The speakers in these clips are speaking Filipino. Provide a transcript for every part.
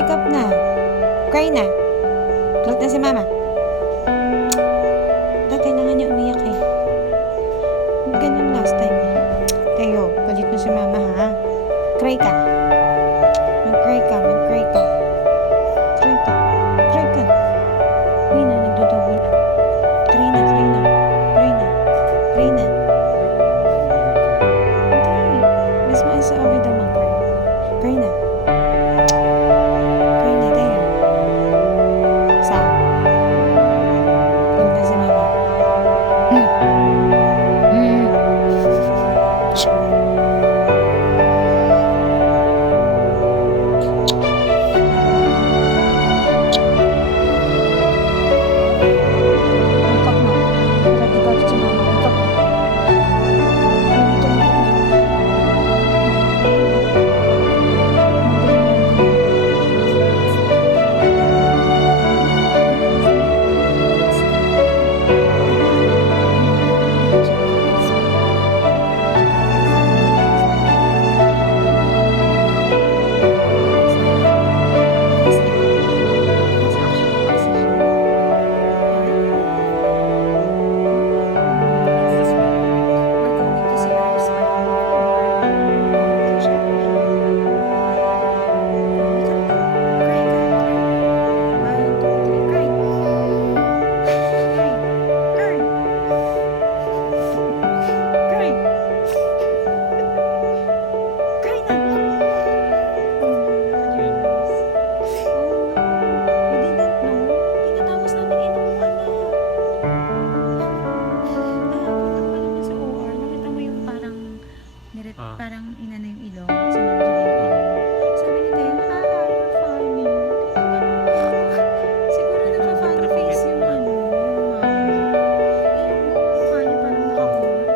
wake up na. Cry na. Tulog na si mama. Kailangan niya umiyak eh. Ganun last time eh. Tayo, galit mo si mama ha. Cry ka. Mag-cry ka. Cry ka. Uy na, nagdodouble. Cry na. Hindi. Mas maasa okay daw mag-cry. Cry na. Tayo. Sa. Tulog na si mama. Parang inano yung ilong. Sinurgery yung ilong. Sabi ni Tia, you're funny. Siguro naka-funny face yung ano, yung mama. Yung mukha niya parang nakakulot.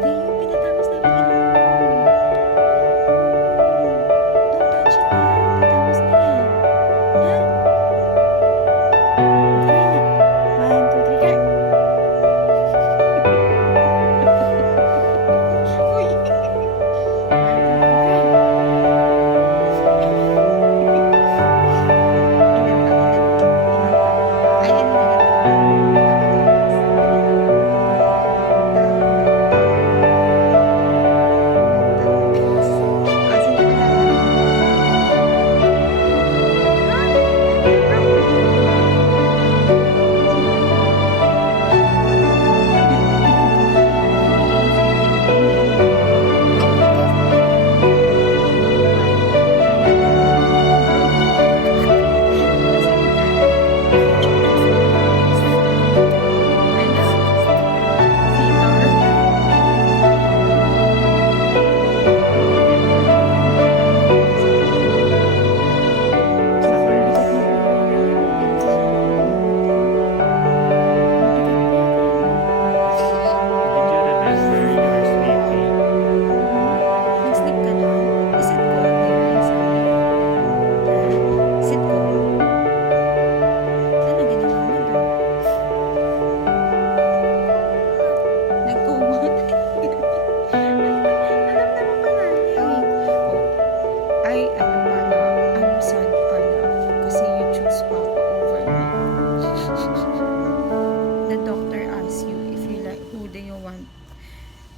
Tayo, pinatamas namin ilong mo. Don't touch it na. Pinatamas na yan. Ha? Try na. 1, 2, 3, go!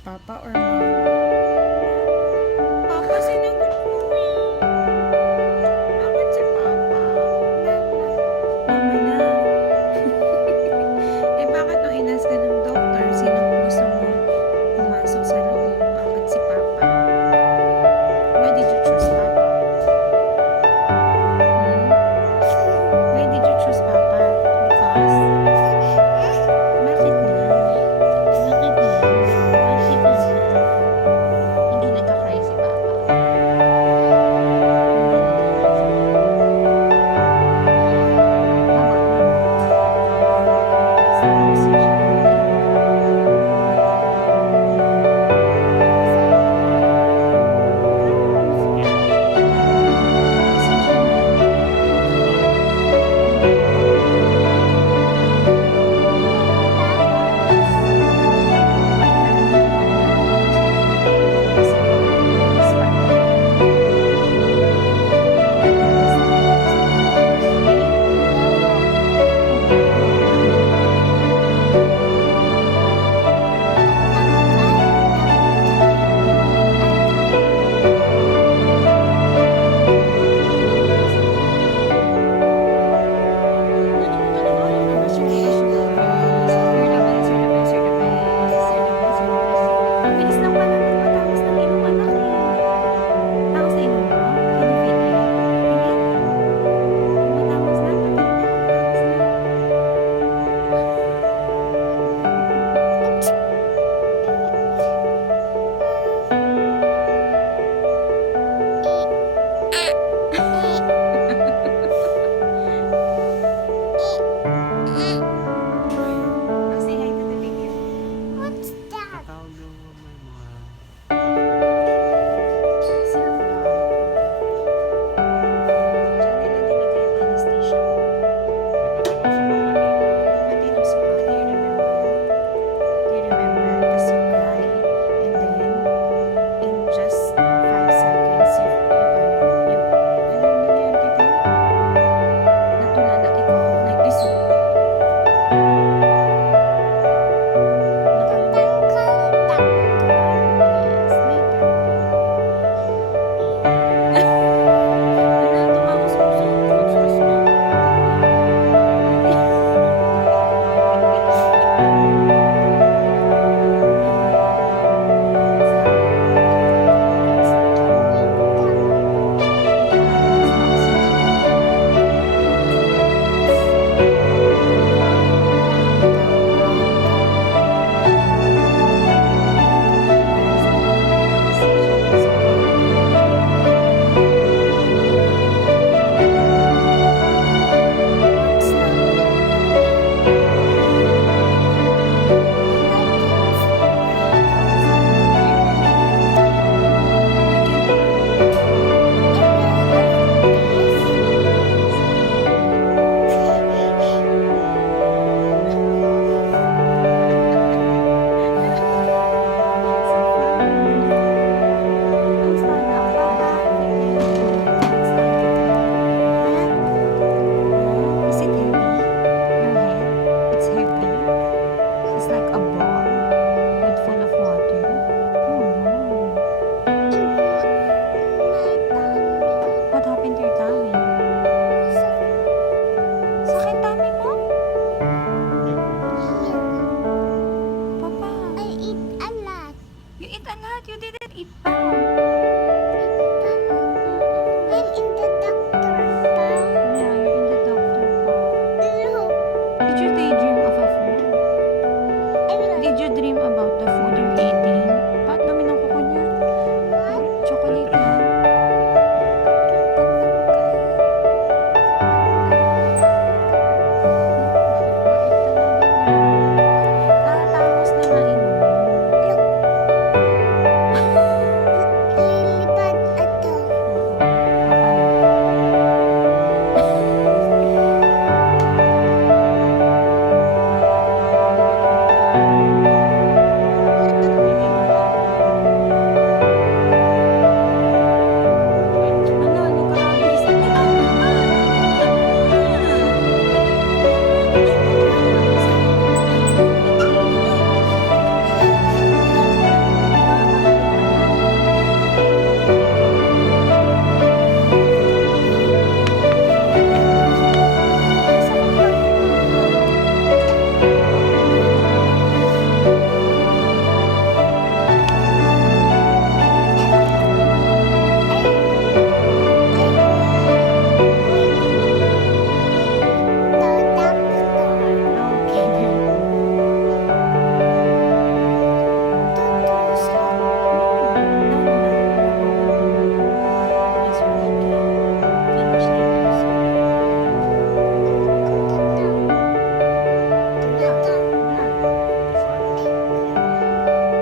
Papa or mama? Papa, sinagot mo eh. Bakit si Papa? Mama na. Eh bakit nung inas ka ng doctor, sino gusto mo pumasok sa loob? Bakit si Papa? Why did you choose Papa? Why did you choose Papa? Because? Bakit na? Bakit na? Bakit na? Alat, you didn't eat pa. I'm in the doctor, pa. Yeah, you're in the doctor pa. Look, Did you daydream of a food? I will Did you dream about the food you're eating? Pa, dami ng kuko niya. what? Chocolate na. Tatapos na nga inom. Look. Lilipad ato. Ano, nagkakabilis na.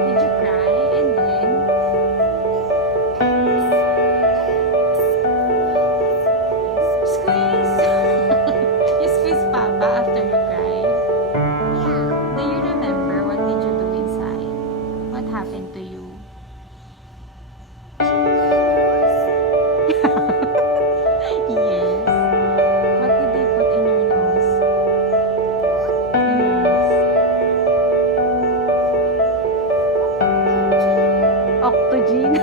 Did you cry and then squeeze? You squeeze Papa after you cry. Do you remember what did you do inside? What happened to you? Yes. What did they put in your nose? Yes. Octogene.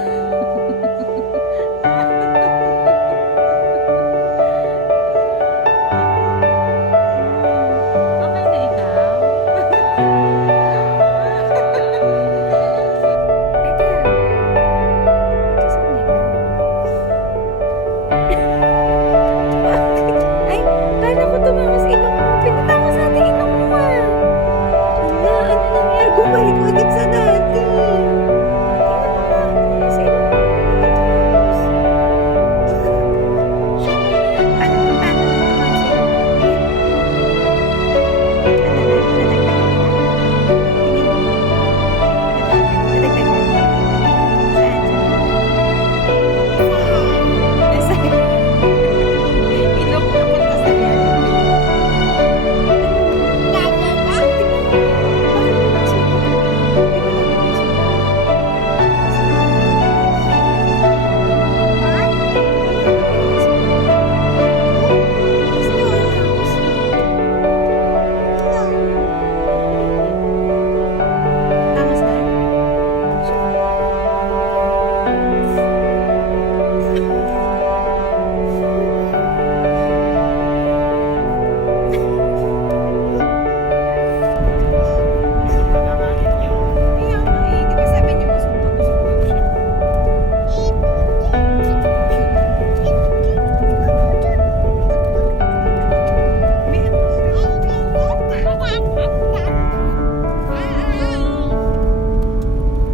Okay na ikaw? Teka. Ito sa kanila. Ay, kala ko tumakas ilong mo. Pinatakas natin ilong mo ah. Ala, ano nangyari? Bumalik ulit sa dati. Tingnan mo nga, ano nangyari sa ilong mo? Pinatakas. Ano to? Paano na tumakas sa ilong mo? Ano na? Nadagdagan mo? Tingin mo. Nadagdagan mo? Saan? Nasa ilong mo napunta sa hair.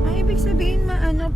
Ay, ibig sabihin maano